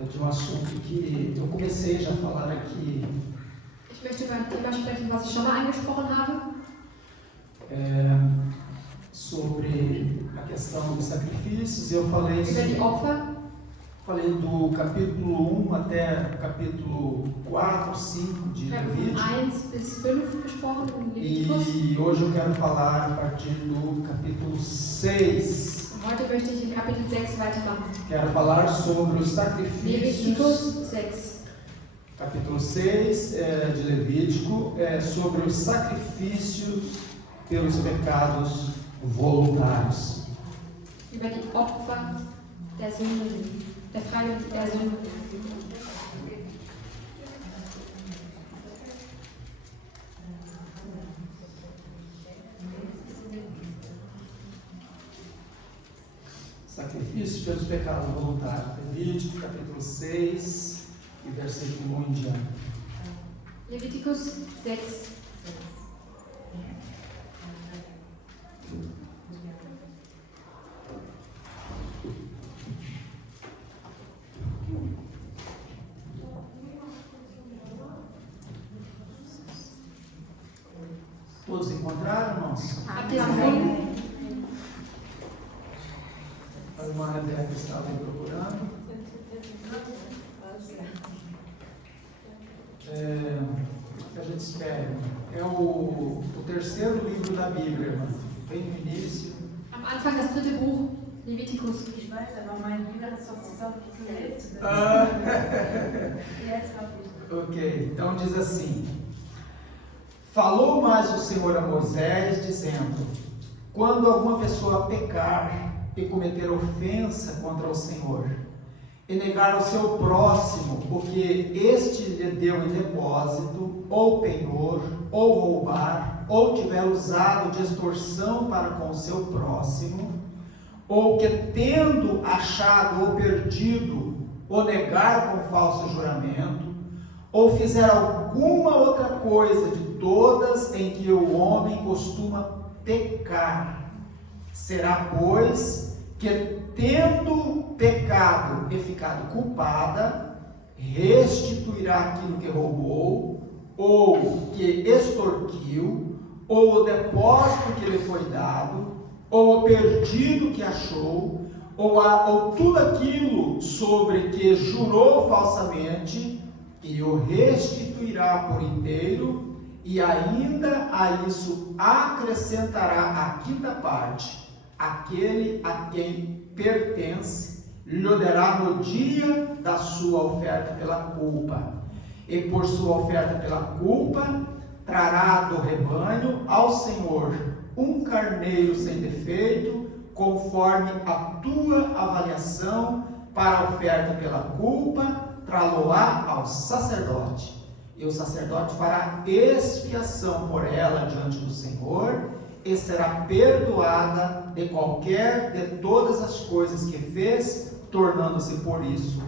de um assunto que eu comecei já a falar aqui. Ich möchte über ein Thema sprechen, was ich schon mal angesprochen habe. Sobre a questão dos sacrifícios. Eu falei Über die Opfer. Falei do capítulo 1 até o capítulo 4, 5 de Ich habe von Levítico. 1 bis 5 gesprochen, in Leviticus. E hoje eu quero falar a partir do capítulo 6. Und heute möchte ich in Kapitel 6 weitermachen. Quero falar sobre os sacrifícios. Leviticus 6. Capítulo 6 de Levítico é sobre os sacrifícios pelos pecados voluntários. Über die Opfer der Sünden, der Freiwilligen der Sünden. Sacrifícios pelos pecados voluntários. Levítico, capítulo 6, e versículo 1 em diante. Leviticus 6. Todos encontraram, irmãos? Habt ihr es gefunden? A irmã Rebeca estava aí procurando. Que a gente espera. É o terceiro livro da Bíblia, irmã. Bem no início. Am Anfang das 3. Buch, Leviticus. Ich weiß, aber mein Bruder hat es doch zusammengezählt. Ok, então diz assim: falou mais o Senhor a Moisés, dizendo: quando alguma pessoa pecar e cometer ofensa contra o Senhor, e negar ao seu próximo o que este lhe deu em depósito, ou penhor, ou roubar, ou tiver usado de extorsão para com o seu próximo, ou que tendo achado ou perdido, ou negar com falso juramento, ou fizer alguma outra coisa de todas em que o homem costuma pecar, será, pois, que tendo pecado e ficado culpada, restituirá aquilo que roubou, ou que extorquiu, ou o depósito que lhe foi dado, ou o perdido que achou, ou tudo aquilo sobre que jurou falsamente, e o restituirá por inteiro, e ainda a isso acrescentará a quinta parte, aquele a quem pertence, lhe dará no dia da sua oferta pela culpa, e por sua oferta pela culpa, trará do rebanho ao Senhor um carneiro sem defeito, conforme a tua avaliação, para a oferta pela culpa, trá-lo-á ao sacerdote. E o sacerdote fará expiação por ela diante do Senhor, e será perdoada de qualquer de todas as coisas que fez, tornando-se por isso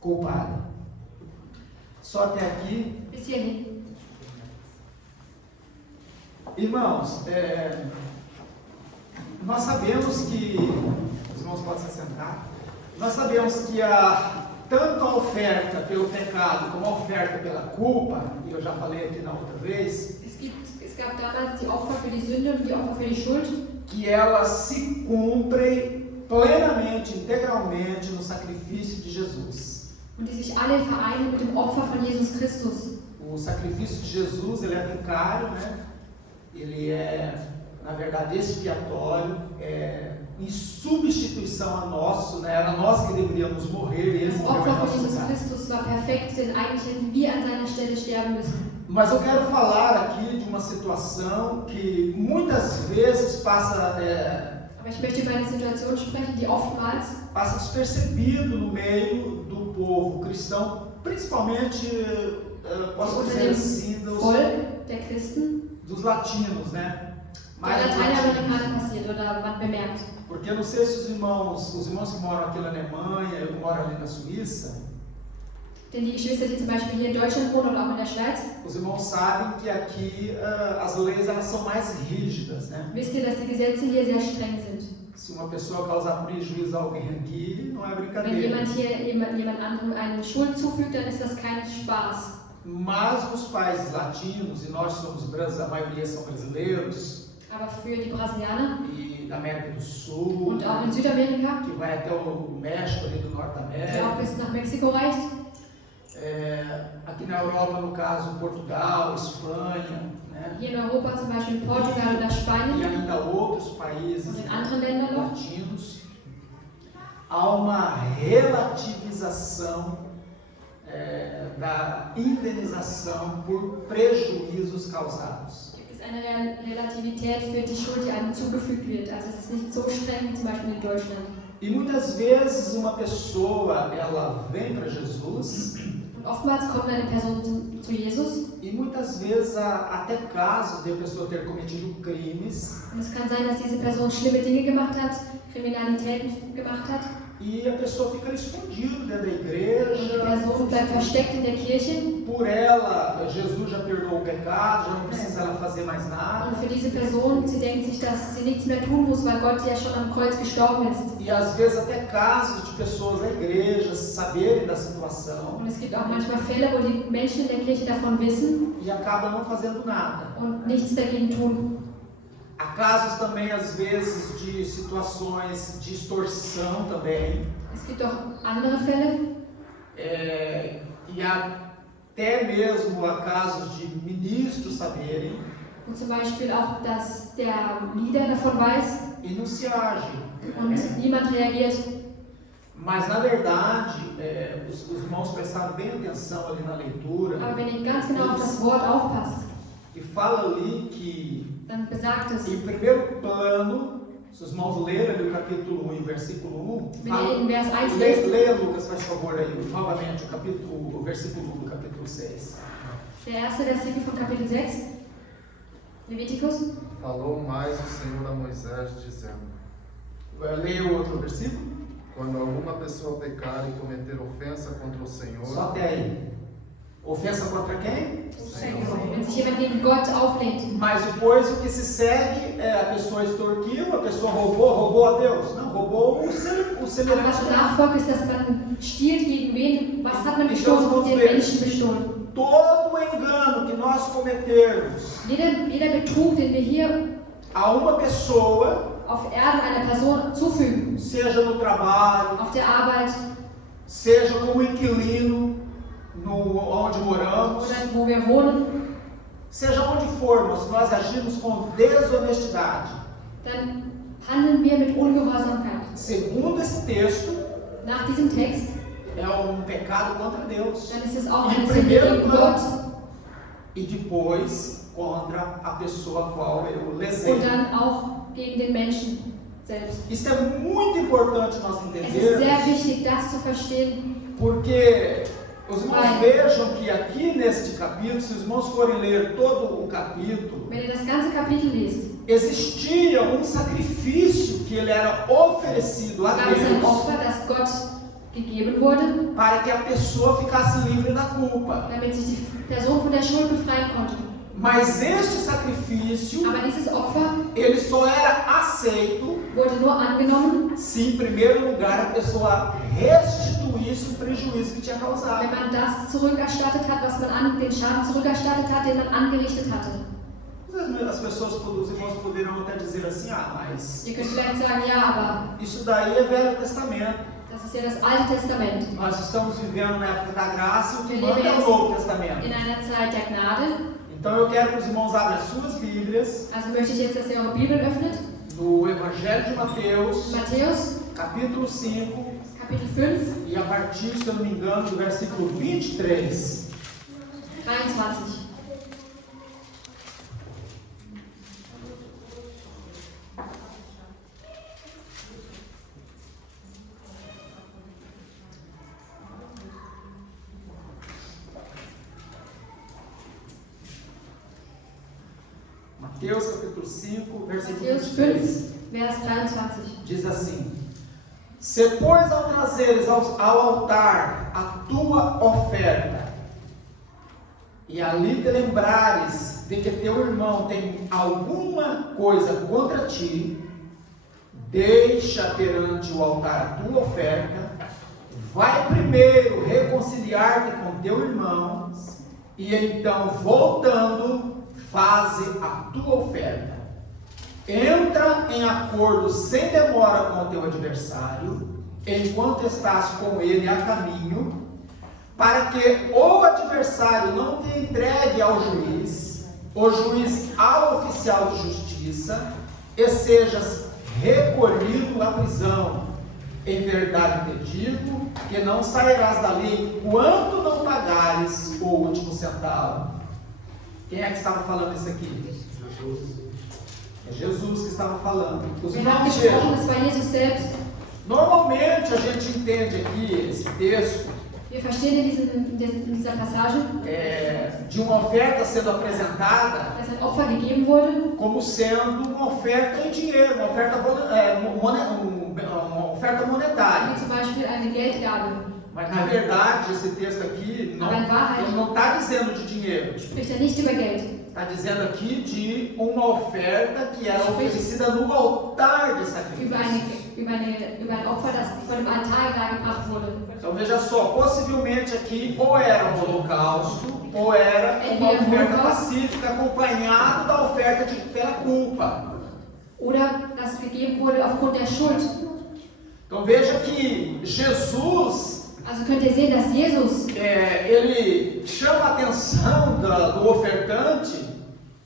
culpada. Só até aqui. Bis hierhin. Irmãos, nós sabemos que, os irmãos podem se sentar, nós sabemos que tanto a oferta pelo pecado como a oferta pela culpa, e eu já falei aqui na outra vez, Es gab damals die Opfer für die Sünde und die Opfer für die Schuld, que elas se cumprem plenamente, integralmente no sacrifício de Jesus. und die sich alle vereinen mit dem Opfer von Jesus Christus. O sacrifício de Jesus, ele é vicário, né? Ele é, na verdade, expiatório, em substituição a nosso, né? Era nós que deveríamos morrer e ele Das morreu em Opfer von nosso Jesus lugar. Christus war perfekt, denn eigentlich hätten wir an seiner Stelle sterben müssen. Mas eu quero falar aqui de uma situação que muitas vezes passa Aber ich möchte über eine Situation sprechen, die oftmals despercebido no meio do povo cristão, principalmente, posso unter dizer dem assim, Volk der Christen, dos latinos, né? der Mais dos Lateinamerikaner latinos. passiert oder man bemerkt. Porque eu não sei se os irmãos que moram aqui na Alemanha, eu que moro ali na Suíça, Denn die Geschwister, die zum Beispiel hier in Deutschland wohnen oder auch in der Schweiz, os irmãos sabem que aqui as leis elas são mais rígidas, né? wisst ihr, dass die Gesetze hier sehr streng sind. Se uma pessoa causar prejuízo a alguém aqui, não é Wenn brincadeira. jemand hier jemand anderem eine Schuld zufügt, dann ist das kein Spaß. Mas nos países latinos, e nós somos brasileiros, a maioria são brasileiros, Aber für die Brasilianer e da América do Sul, und auch in Südamerika, que vai até o México, ali do Norte da die auch América, bis nach Mexiko reicht, aqui na Europa, no caso, Portugal, Espanha, né? hier in Europa zum Beispiel in Portugal oder E Spanien ainda outros países und in anderen Ländern noch, latinos, há uma relativização da indenização por prejuízos causados. gibt es eine Relativität für die Schuld, die einem zugefügt wird. Also es ist nicht so streng wie zum Beispiel in Deutschland. E muitas vezes uma pessoa, ela vem para Jesus, Und oftmals kommt eine Person zu Jesus e muitas vezes há até casos de a pessoa ter cometido crimes, und es kann sein, dass diese Person schlimme Dinge gemacht hat, Kriminalitäten gemacht hat e a pessoa fica escondida dentro da und die igreja. Person bleibt versteckt in der Kirche. Por ela, Jesus já perdoou o pecado, já não precisa ela fazer mais nada. Und für diese Person, sie denkt sich, dass sie nichts mehr tun muss, weil Gott ja schon am Kreuz gestorben ist. E às vezes até casos de pessoas da igreja saberem da situação Und es gibt auch manchmal Fälle, wo die Menschen in der Kirche davon wissen e acabam não fazendo nada. und nichts dagegen tun. Há casos também, às vezes, de situações de extorsão também, Es gibt auch andere Fälle, e até mesmo há casos de ministros saberem wo zum Beispiel auch, dass der Leader davon weiß e não se age. und niemand reagiert. Mas, na verdade, os irmãos prestaram bem atenção ali na leitura, Aber wenn ihr ganz genau auf das Wort aufpasst, e fala ali que, dann besagt es, em primeiro plano, se os irmãos lerem ali o capítulo 1 e versículo 1, wenn ihr in Vers 1 lest, leia, Lucas, faz favor aí, novamente, o versículo 1 do capítulo 6. der erste Versikel von Kapitel 6, Leviticus, Falou mais o Senhor a Moisés, dizendo: Leia o outro versículo. Quando alguma pessoa pecar e cometer ofensa contra o Senhor, Só até aí. Ofensa contra quem? wenn sich jemand gegen Gott auflehnt. Mas depois o que se segue é a pessoa extorquiu, a pessoa roubou a Deus. Não, roubou o Aber semelhante. was danach folgt, ist, dass man stiehlt gegen wen? Was hat man gestohlen? Den Menschen bestohlen. Todo engano que nós cometermos Jeder Betrug, den wir hier a uma pessoa, auf Erden einer Person zufügen, seja no trabalho, auf der Arbeit seja como inquilino, onde moramos, oder wo wir wohnen, seja onde formos, nós agimos com desonestidade. dann handeln wir mit Ungehorsamkeit. Segundo esse texto, Nach diesem Text, é pecado contra Deus. dann ist es auch Em eine Sünde primeiro gegen Gott plano, e depois contra a pessoa a qual eu und lesei. dann auch gegen den Menschen selbst. Isso é muito importante nós Es ist sehr entendermos, wichtig, das zu verstehen, porque os irmãos Vai. vejam que aqui neste capítulo, se os irmãos forem ler todo o capítulo, wenn ihr das ganze Kapitel liest. existia sacrifício que ele era oferecido a Gab es ein Deus Opfer, das Gott gegeben wurde, para que a pessoa ficasse livre da culpa. damit sich die Person von der Schuld befreien konnte. Mas este sacrifício, Aber dieses Opfer ele só era aceito wurde nur angenommen, se em primeiro lugar a pessoa restituísse o prejuízo que tinha causado. wenn man das zurückerstattet hat, was man den Schaden zurückerstattet hat, den man angerichtet hatte. As pessoas, os irmãos poderão até dizer assim, mas Ihr könnt vielleicht sagen, ja, aber isso daí é Velho Testamento. das ist ja das Alte Testament. Nós estamos vivendo na época da graça e o que Wir manda leben é o jetzt Novo Testamento. in einer Zeit der Gnade. Então eu quero que os irmãos abram as suas Bíblias Also möchte ich jetzt, dass ihr eure Bibel öffnet. no Evangelho de Mateus, Matthäus, capítulo 5, Kapitel 5, e a partir, se eu não me engano, do versículo 23. 23. Mateus capítulo 5, versículo Matthäus 23. 5, Vers 23. Diz assim: Se pois ao trazeres ao altar a tua oferta, e ali te lembrares de que teu irmão tem alguma coisa contra ti, deixa perante o altar a tua oferta, vai primeiro reconciliar-te com teu irmão, e então, voltando, faze a tua oferta. Entra em acordo sem demora com o teu adversário, enquanto estás com ele a caminho, para que o adversário não te entregue ao juiz, o juiz ao oficial de justiça, e sejas recolhido à prisão. Em verdade te digo que não sairás dali enquanto não pagares o último centavo. Quem é que estava falando isso aqui? É Jesus que estava falando. Os Er hat irmãos gesprochen, vejam. das war Jesus selbst. Normalmente a gente entende aqui esse texto Wir verstehen in dieser Passage, de uma oferta sendo apresentada dass ein Opfer gegeben wurde, como sendo uma oferta em dinheiro, uma oferta, uma oferta monetária. wie zum Beispiel eine Geldgabe. Mas na verdade esse texto aqui não, Mas vai. ele não está dizendo de dinheiro. Spricht er nicht über Geld. Está dizendo aqui de uma oferta que era oferecida no altar de Über sacrifício. ein Opfer, das vor dem Altar dargebracht wurde. Então veja só, possivelmente aqui ou era um holocausto, ou era uma oferta pacífica acompanhada da oferta pela culpa. Oder das gegeben wurde aufgrund der Schuld. Então veja que Jesus, Also könnt ihr sehen, dass Jesus, ele chama a atenção do ofertante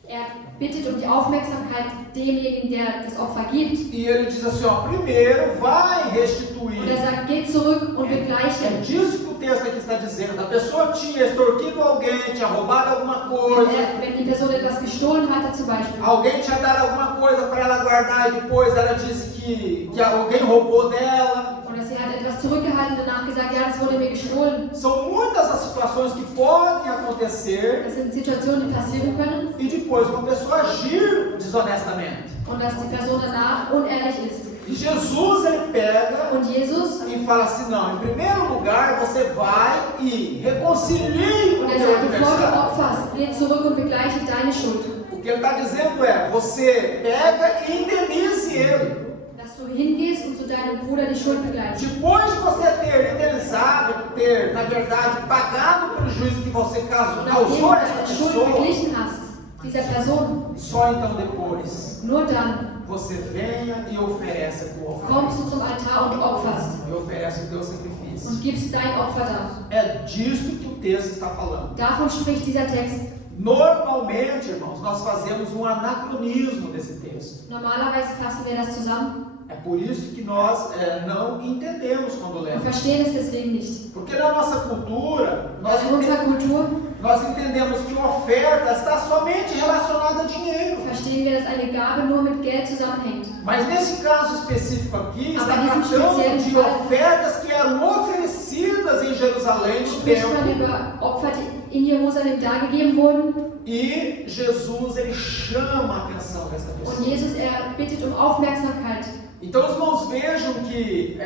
er bittet um die Aufmerksamkeit demjenigen, der das Opfer gibt. e ele diz assim, ó, primeiro vai Und restituir. er sagt, geht zurück und É begleiche. disso que o texto aqui está dizendo. A pessoa tinha extorquido alguém, tinha roubado alguma coisa, Wenn die Person etwas gestohlen hatte zum Beispiel, alguém tinha dado alguma coisa para ela guardar e depois ela disse que alguém roubou dela. oder sie hat etwas zurückgehalten und danach gesagt, ja, das wurde mir gestohlen. São muitas as situações que podem acontecer Das sind Situationen, die passieren können e depois uma pessoa agir desonestamente. und dass die Person danach unehrlich ist. E Jesus ele pega Und Jesus, e fala assim, não, em primeiro lugar você vai e reconcilie com und o er teu sagt, bevor du adversário. opferst, geh zurück und begleiche deine Schuld. O que ele está dizendo é, você pega e indenize ele. Dass du hingehst und zu deinem Bruder die Schuld begleichst. Depois de você ter indenizado, ter, na verdade, pagado o prejuízo que você Und nachdem causou du a essa deine Schuld pessoa, beglichen hast, dieser Person, só então depois nur dann você venha e oferece a tua oferta. kommst du zum Altar und opferst E oferece o teu sacrifício. und gibst dein Opfer dar. É disto que o texto está falando. Davon spricht dieser Text. Normalmente, irmãos, nós fazemos um anacronismo desse texto. Normalerweise fassen wir das zusammen É por isso que nós não entendemos quando und lemos. verstehen es deswegen nicht. Porque na nossa cultura, Also in unserer Kultur nós entendemos que uma oferta está somente relacionada a dinheiro. verstehen wir, dass eine Gabe nur mit Geld zusammenhängt. Mas nesse caso específico aqui, está Aber diesen tratando speziellen de Fall- ofertas que eram oferecidas em Jerusalém no Spricht man templo. über Opfer, die in Jerusalem dargegeben wurden. E Jesus, ele chama a atenção dessa Und pessoa. Jesus, er bittet um Aufmerksamkeit. Então os irmãos vejam que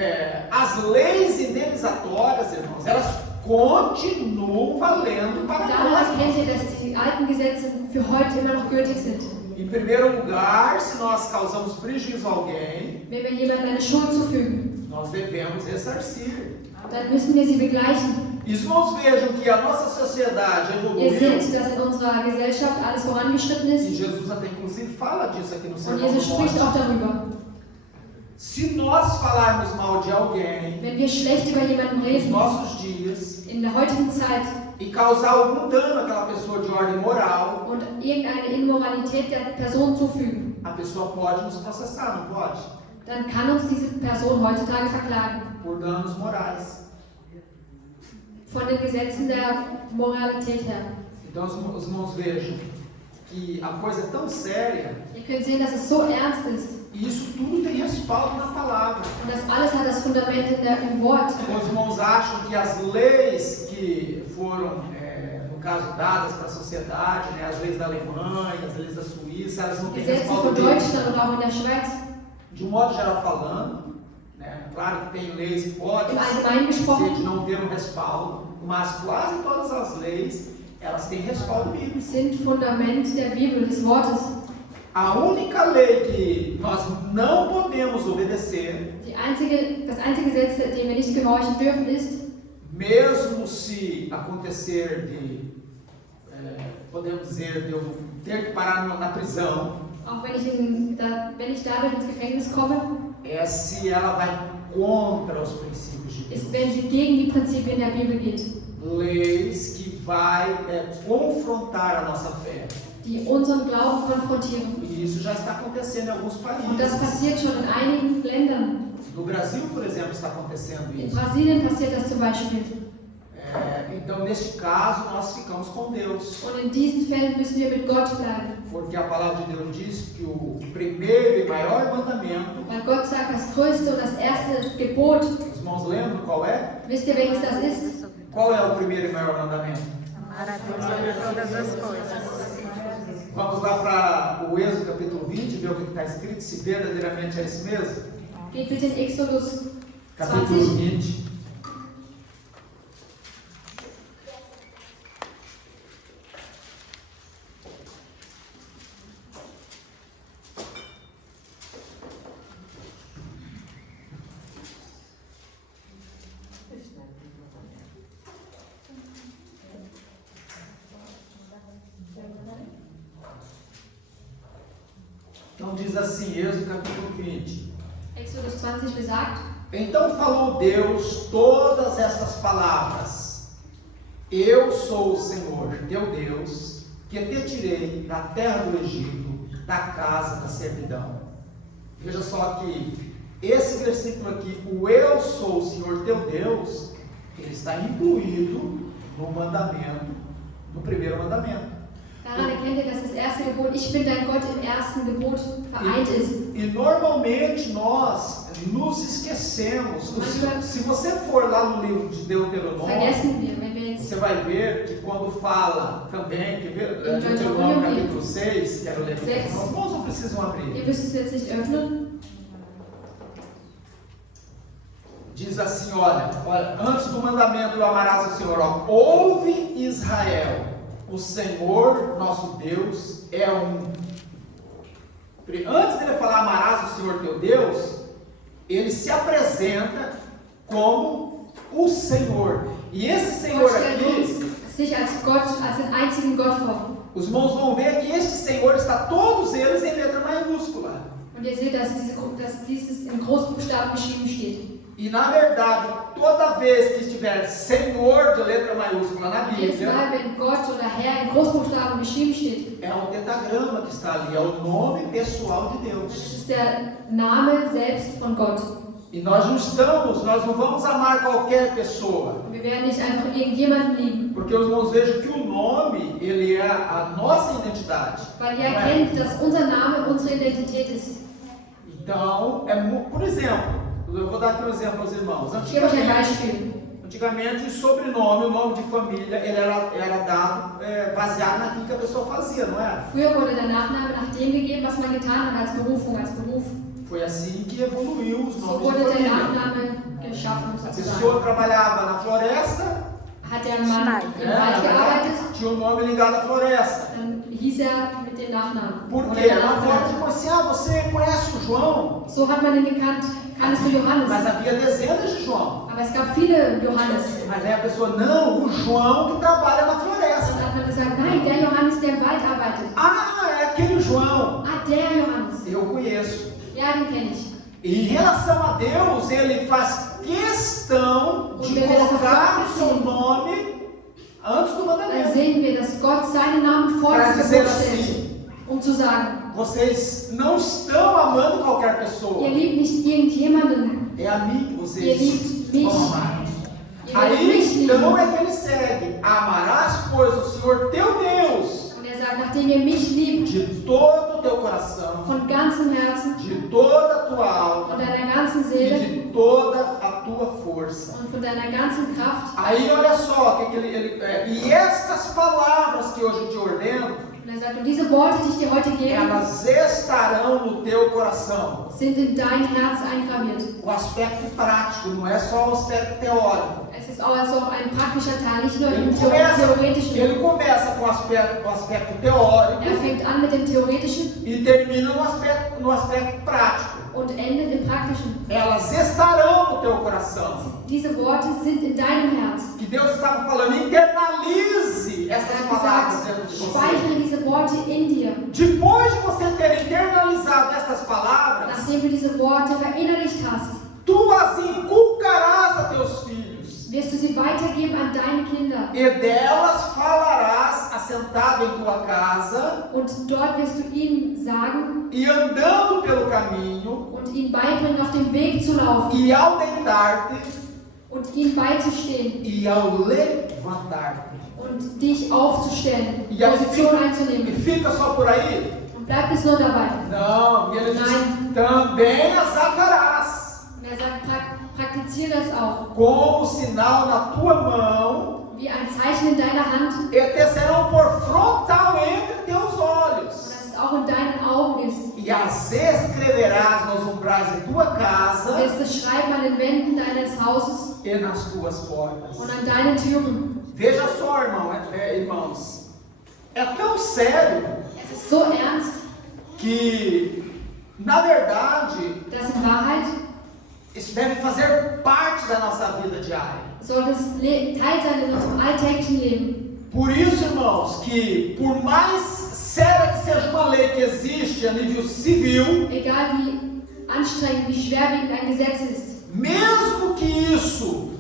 as leis indenizatórias, irmãos, elas continuam valendo para Daran nós. erkennt ihr, dass die alten Gesetze für heute immer noch gültig sind. Em primeiro lugar, se nós causamos prejuízo a alguém, Wenn wir jemandem eine Schuld zufügen, nós devemos ressarcir. dann müssen wir sie begleichen. E os irmãos vejam que a nossa sociedade Ihr evoluiu, seht, dass in unserer Gesellschaft alles vorangeschritten e ist. Jesus até inclusive fala disso aqui no Und Sermão do Jesus spricht auch Monte. darüber. Se nós falarmos mal de alguém Wenn wir schlecht über jemanden nos reden, nossos dias in der heutigen Zeit, e causar algum dano àquela pessoa de ordem moral, und irgendeine Immoralität der Person zufügen, a pessoa pode nos processar, não pode? dann kann uns diese Person heutzutage verklagen. Por danos morais. Von den Gesetzen der Moralität her. Então os irmãos vejam que a coisa é tão séria Ihr könnt sehen, dass es so ernst ist. e isso tudo tem respaldo na palavra. Und das alles hat das Fundament im Wort. Então, os irmãos acham que as leis que foram, no caso, dadas para a sociedade, né, as leis da Alemanha, as leis da Suíça, elas não têm Gesetze respaldo von bíblico. Deutschland und auch in der Schweiz, De um modo geral falando, né, claro que tem leis que podem im Allgemeinen ser de gesprochen, não ter um respaldo, mas quase todas as leis, elas têm respaldo bíblico. sind Fundament der Bibel, des Wortes. A única lei que nós não podemos obedecer, Das einzige Gesetz, dem wir nicht gehorchen dürfen, ist, mesmo se acontecer de, podemos dizer, de eu ter que parar na prisão, auch wenn ich dadurch ins Gefängnis komme, é se ela vai contra os princípios de Deus. ist, wenn sie gegen die Prinzipien der Bibel geht, Leis que vai confrontar a nossa fé. die unseren Glauben konfrontieren. E isso já está acontecendo em alguns Und das países. passiert schon in einigen Ländern. No Brasil, por exemplo, está acontecendo In isso. Brasilien passiert das zum Beispiel. Então, neste caso, nós ficamos com Deus. Und in diesen Fällen müssen wir mit Gott bleiben. Porque a palavra de Deus diz que o primeiro e maior mandamento, Weil Gott sagt, das größte und das erste Gebot, os irmãos lembram qual é? wisst ihr, welches das ist? Qual é o primeiro e maior mandamento? Amar a Deus sobre todas as coisas. Vamos lá para o Êxodo capítulo 20, ver o que está escrito, se verdadeiramente é isso mesmo. Geht bitte in Exodus Capítulo 20. 20. Então diz assim, Êxodo capítulo 20. Exodus 20 besagt, Então falou Deus todas estas palavras: Eu sou o Senhor, teu Deus, que te tirei da terra do Egito, da casa da servidão. Veja só que esse versículo aqui, o Eu sou o Senhor teu Deus, ele está incluído no mandamento, no primeiro mandamento. daran erkennt ihr, dass das erste Gebot, ich bin dein Gott, im ersten Gebot vereint ist. E normalmente nós nos esquecemos. Se você for lá no livro de Deuteronômio, Vergessen wir, wenn wir jetzt você vai ver que quando fala também, quer ver? Deuteronômio capítulo 6, quero ler aqui. Os irmãos não precisam Ihr abrir. müsst es jetzt nicht öffnen. Diz assim, olha, antes do mandamento do amarás o Senhor, ó, ouve Israel, o Senhor nosso Deus é um. Antes dele falar amarás o Senhor teu Deus, ele se apresenta como o Senhor. E esse Senhor Gott stellt aqui, uns sich als Gott, als den einzigen Gott vor. os irmãos vão ver que este Senhor está todos eles em letra maiúscula. Und ihr seht, dass dieses in Großbuchstaben geschrieben steht. E na verdade, toda vez que estiver Senhor de letra maiúscula na Jedes Bíblia, Mal, wenn Gott oder Herr in Großbuchstaben geschrieben steht, é um tetragrama que está ali, é o nome pessoal de das Deus. ist der Name selbst von Gott. E nós não vamos amar qualquer pessoa. Und wir werden nicht einfach irgendjemanden lieben, Porque os irmãos vejam que o nome, ele é a nossa identidade. weil ihr não é? erkennt, dass unser Name unsere Identität ist. Então, por exemplo, eu vou dar aqui um exemplo aos irmãos. Ich gebe euch ein Beispiel. Antigamente, o sobrenome, o nome de família, ele era dado baseado naquilo que a pessoa fazia, não era? Früher wurde der Nachname nach dem gegeben, was man getan hat als Berufung, als Beruf. Foi assim que evoluiu os So nomes wurde de der família. Nachname geschaffen, A sozusagen. pessoa trabalhava na floresta, Hat der Mann im Wald gearbeitet, tinha um nome ligado à floresta. dann hieß er mit dem Nachnamen. Por Oder quê? der Uma forma de Nachname. conhecer, você conhece o João? So hat man ihn gekannt. Kannst du Johannes? Mas havia dezenas de João. Aber es gab viele Johannes. Mas aí a pessoa, não, o João que trabalha na Dann floresta. hat man gesagt, nein, der Johannes, der im Wald arbeitet. Ah, é aquele João. Ah, der Johannes. Eu conheço. Ja, den kenne ich. E em relação a Deus, ele faz questão de Porque ele é colocar o essa seu forma. nome antes do Dann mandamento. sehen wir, dass Gott seinen Namen vor Para das dizer Gebot stellt, assim, um zu sagen, vocês não estão amando qualquer pessoa. ihr liebt nicht irgendjemanden, É a mim que ihr vocês liebt mich. vão amar. Ihr werdet Aí mich então lieben. é que ele segue. Amarás, pois, o Senhor teu Deus Und er sagt, nachdem ihr mich liebt, de todo o teu coração, von ganzem Herzen, de toda a tua alma von deiner ganzen e Seele de toda a tua força. und von deiner ganzen Kraft. Aí olha só, e estas palavras que hoje eu te ordeno Und er sagt, und diese Worte, die ich dir heute gebe, elas estarão no teu coração. sind in dein Herz eingraviert. O aspecto prático, não é só o aspecto teórico. Es ist also auch ein praktischer Teil, nicht nur im Ele theoretischen. começa com o aspecto teórico Er fängt an mit dem theoretischen e termina no aspecto prático. und endet im praktischen. Elas estarão no teu coração. Diese Worte sind in deinem Herz. Que Deus estava falando, internalize Er essas hat palavras dentro gesagt, de você. speichere diese Worte in dir. Depois de você ter internalizado essas palavras, Nachdem du diese Worte verinnerlicht hast, tu as inculcarás a teus filhos, wirst du sie weitergeben an deine Kinder. e delas falarás assentado em tua casa Und dort wirst du ihnen sagen e andando pelo caminho und ihnen beibringen, auf dem Weg zu laufen e ao deitar-te und ihnen beizustehen e ao levantar-te. und dich aufzustellen, E aí Position e einzunehmen. fica só por aí? Und bleibt es nur dabei. Não, e ele diz, Nein. também as atarás Und er sagt, praktiziere es auch. como sinal na tua mão, Wie ein Zeichen in deiner Hand, e te serão por frontal entre teus und olhos. dass es auch in deinen Augen ist. E as escreverás nos umbrais de tua Du casa wirst es schreiben an den Wänden deines Hauses e nas tuas portas. und an deinen Türen. Veja só, irmãos, é tão sério Es ist so ernst, que, na verdade, dass in Wahrheit isso deve fazer parte da nossa vida diária. soll es Teil sein in unserem alltäglichen Leben. Por isso, irmãos, que por mais séria que seja uma lei que existe a nível civil, Egal wie anstrengend, wie schwerwiegend ein Gesetz ist, mesmo que isso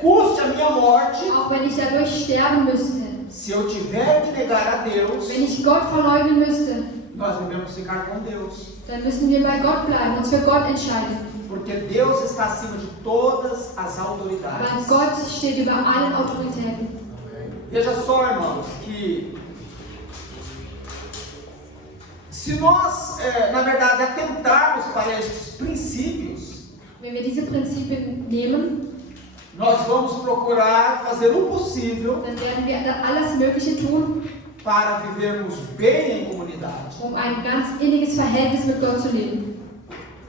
custe a minha morte, auch wenn ich dadurch sterben müsste, se eu tiver que negar a Deus, wenn ich Gott verleugnen müsste, nós devemos ficar com Deus. dann müssen wir bei Gott bleiben, uns für Gott entscheiden. Porque Deus está acima de todas as Weil autoridades. Gott steht über allen Autoritäten. Veja só, irmãos, que se nós, na verdade, atentarmos para estes princípios, Wenn wir diese Prinzipien nehmen, nós vamos procurar fazer o possível dann werden wir alles Mögliche tun, para vivermos bem em comunidade. um ein ganz inniges Verhältnis mit Gott zu leben.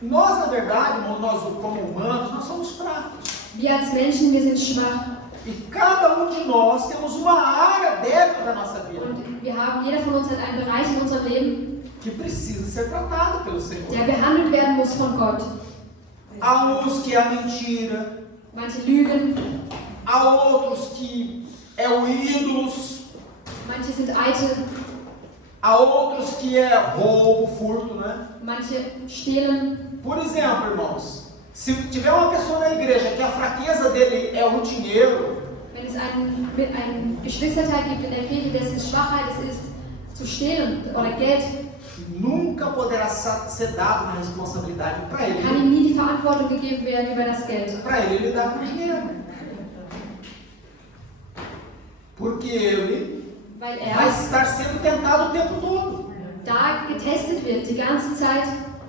Nós, na verdade, irmãos, nós como humanos, nós somos fracos. Wir als Menschen, wir sind schwach. E cada de nós temos uma área débil da nossa vida Und jeder von uns hat einen Bereich in unserem Leben, que precisa ser tratada pelo Senhor. der behandelt werden muss von Gott. Há uns que é a mentira, Manche lügen, há outros que é o ídolos, manche sind eitel, há outros que é roubo, furto, né? manche stehlen. Por exemplo, irmãos, se tiver uma pessoa na igreja que a fraqueza dele é o dinheiro, Wenn es einen Geschwisterteil gibt in der Kirche, dessen Schwachheit es ist, zu stehlen oder Geld, nunca poderá ser dado uma responsabilidade para kann ele. ihm nie die Verantwortung gegeben werden über das Geld. Para ele lidar com o dinheiro. Porque ele Weil vai er estar sendo tentado o tempo todo. da getestet wird, die ganze Zeit.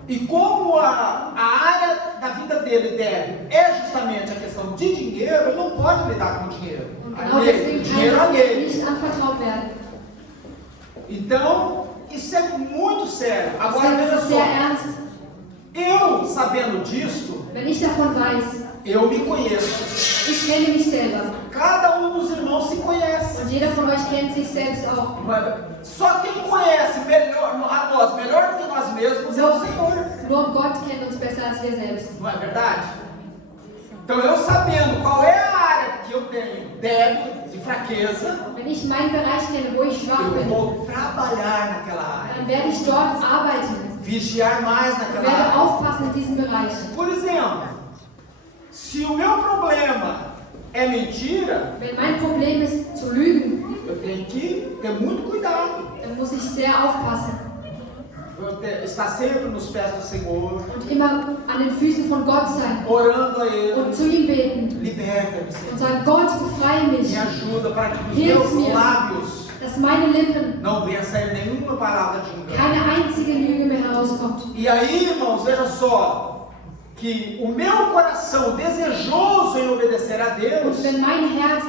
E como a área da vida dele é justamente a questão de dinheiro, ele não pode lidar com o dinheiro. Und genau deswegen kann Dinheiro das Geld alheio. nicht anvertraut werden. Então, isso é muito sério. Agora Deswegen veja ist es sehr só, ernst. eu sabendo disto, Wenn ich davon weiß, eu me conheço. ich kenne mich selber. Cada dos irmãos se conhece. Und jeder von euch kennt sich selbst auch. Não é? Só quem conhece melhor, a nós melhor do que nós mesmos é o Senhor. Nur Gott kennt uns besser als wir selbst. Não é verdade? Então eu sabendo qual é a área que eu tenho débil, de fraqueza, Wenn ich meinen Bereich kenne, wo ich schwach eu bin, vou trabalhar naquela área. dann werde ich dort arbeiten. Vigiar mais Ich naquela werde área. aufpassen in diesem Bereich. Por exemplo, se o meu problema é mentira, Wenn mein Problem ist, zu lügen, eu tenho que ter muito cuidado. dann muss ich sehr aufpassen. Estar sempre nos pés do Senhor, Und immer an den Füßen von Gott sein. orando a Ele. Und zu ihm beten. Liberta-me, Senhor. Und sagen, Gott, befreie mich. Me ajuda para que dos Hilf meus mir. lábios Dass meine Lippen não venha sair nenhuma palavra de engano. keine einzige Lüge mehr herauskommt. E aí, irmãos, veja só, que o meu coração desejoso em obedecer a Deus, Und wenn mein Herz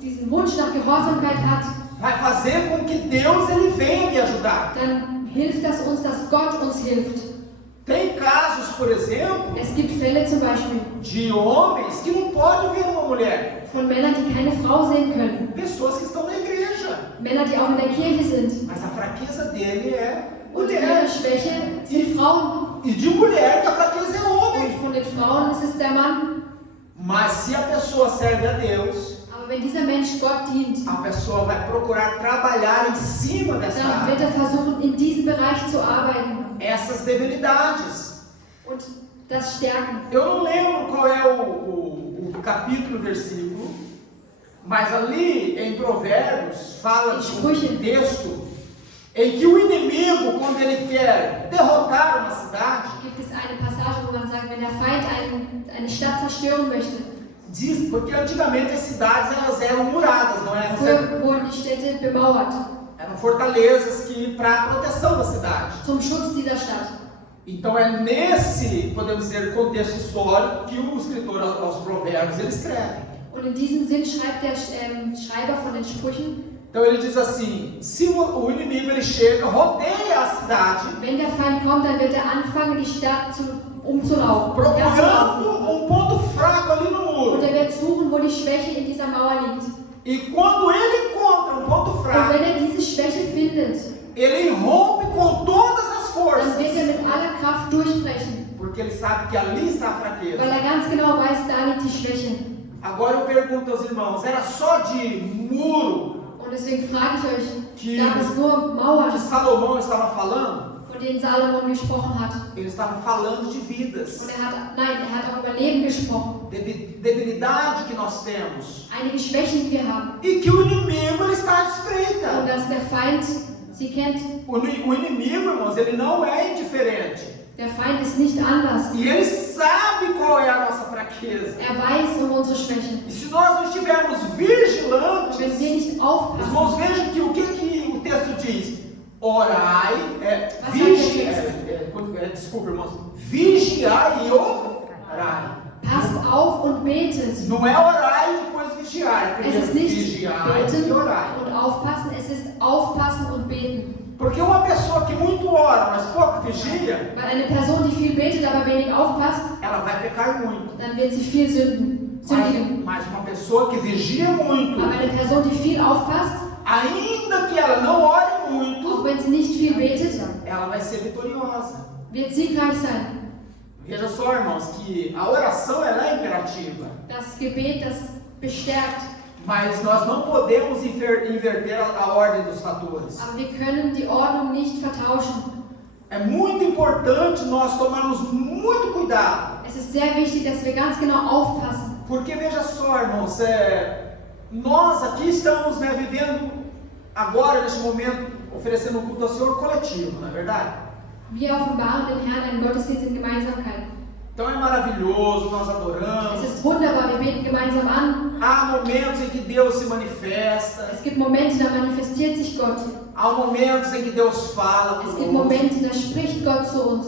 diesen Wunsch nach Gehorsamkeit hat, vai fazer com que Deus ele venha me ajudar. dann hilft das uns, dass Gott uns hilft. Tem casos, por exemplo, Es gibt Fälle zum Beispiel de homens que não podem ver uma mulher. von Männern, die keine Frau sehen können. Pessoas que estão na igreja. Männer, die auch in der Kirche sind. Mas a fraqueza dele é Und ihre mulher. Schwäche sind Frauen. E de mulher que a fraqueza é homem. Und von den Frauen ist es der Mann. Mas se a pessoa serve a Deus, Aber wenn dieser Mensch Gott dient, a pessoa vai procurar trabalhar em cima dessa dann wird área. er versuchen, in diesem Bereich zu arbeiten Essas debilidades. und das stärken. Eu não lembro qual é o capítulo, o versículo, mas ali em Provérbios fala de um texto em que o inimigo, quando ele quer derrotar uma cidade, Gibt es eine Passage, wo man sagt, wenn der Feind eine Stadt zerstören möchte, diz, porque antigamente as cidades elas eram muradas, não eram, früher wurden die Städte bemauert eram fortalezas que para a proteção da cidade. zum Schutz dieser Stadt. Então é nesse, podemos dizer, contexto histórico que o escritor aos Provérbios ele escreve. Und in diesem Sinn schreibt der Schreiber von den Sprüchen, Então ele diz assim: se o inimigo ele chega, rodeia a cidade, wenn der Feind kommt, dann wird er anfangen, die Stadt umzulaufen. procurando um ponto fraco ali no Und muro. er wird suchen, wo die Schwäche in dieser Mauer liegt. E quando ele encontra um ponto Und fraco, wenn er diese Schwäche findet, ele irrompe com todas as dann forças, wird er mit aller Kraft durchbrechen, porque ele sabe que ali está a weil fraqueza. er ganz genau weiß, da liegt die Schwäche. Agora eu pergunto aos irmãos: era só de muro Und deswegen frage ich euch, que, gab es nur Mauern, que Salomão estava falando? von denen Salomon gesprochen hat? Ele estava falando de vidas, Und er hat auch über Leben gesprochen. debilidade que nós temos, Einige Schwächen, die wir haben. e que o inimigo ele está à Und espreita. dass der Feind sie kennt. O inimigo, irmãos, ele não é indiferente. Der Feind ist nicht anders. E ele sabe qual é a nossa fraqueza. Er weiß um unsere Schwächen. E se nós não estivermos Und wenn vigilantes, wir nicht aufpassen, irmãos, vejam que o que o texto diz. Orai, desculpa, irmãos, vigiai e orai. passt auf und betet. Não é orai e depois vigiar. Es ist Primeiro nicht vigiai e beten orai. und aufpassen, es ist aufpassen und beten. Porque uma pessoa que muito ora, mas pouco vigia, Weil eine Person, die viel betet, aber wenig aufpasst, ela vai pecar muito. dann wird sie viel sündigen. Mas uma pessoa que vigia muito, Aber eine Person, die viel aufpasst, ainda que ela não ore muito, auch wenn sie nicht viel betet, ela vai ser vitoriosa. wird siegreich sein. Veja só, irmãos, que a oração ela é imperativa, Das Gebet, das bestärkt. mas nós não podemos inverter a ordem dos fatores. Aber wir können die Ordnung nicht vertauschen. É muito importante nós tomarmos muito cuidado, Es ist sehr wichtig, dass wir ganz genau aufpassen. porque veja só, irmãos, nós aqui estamos vivendo agora, neste momento, oferecendo um culto ao Senhor coletivo, não é verdade? Wir offenbaren dem Herrn einen Gottesdienst in Gemeinsamkeit. Então é maravilhoso, nós Es adoramos. ist wunderbar, wir beten gemeinsam an. Há momentos em que Deus se manifesta. Es gibt Momente, da manifestiert sich Gott. Há momentos em que Deus fala Es gibt conosco. Momente, da spricht Gott zu uns.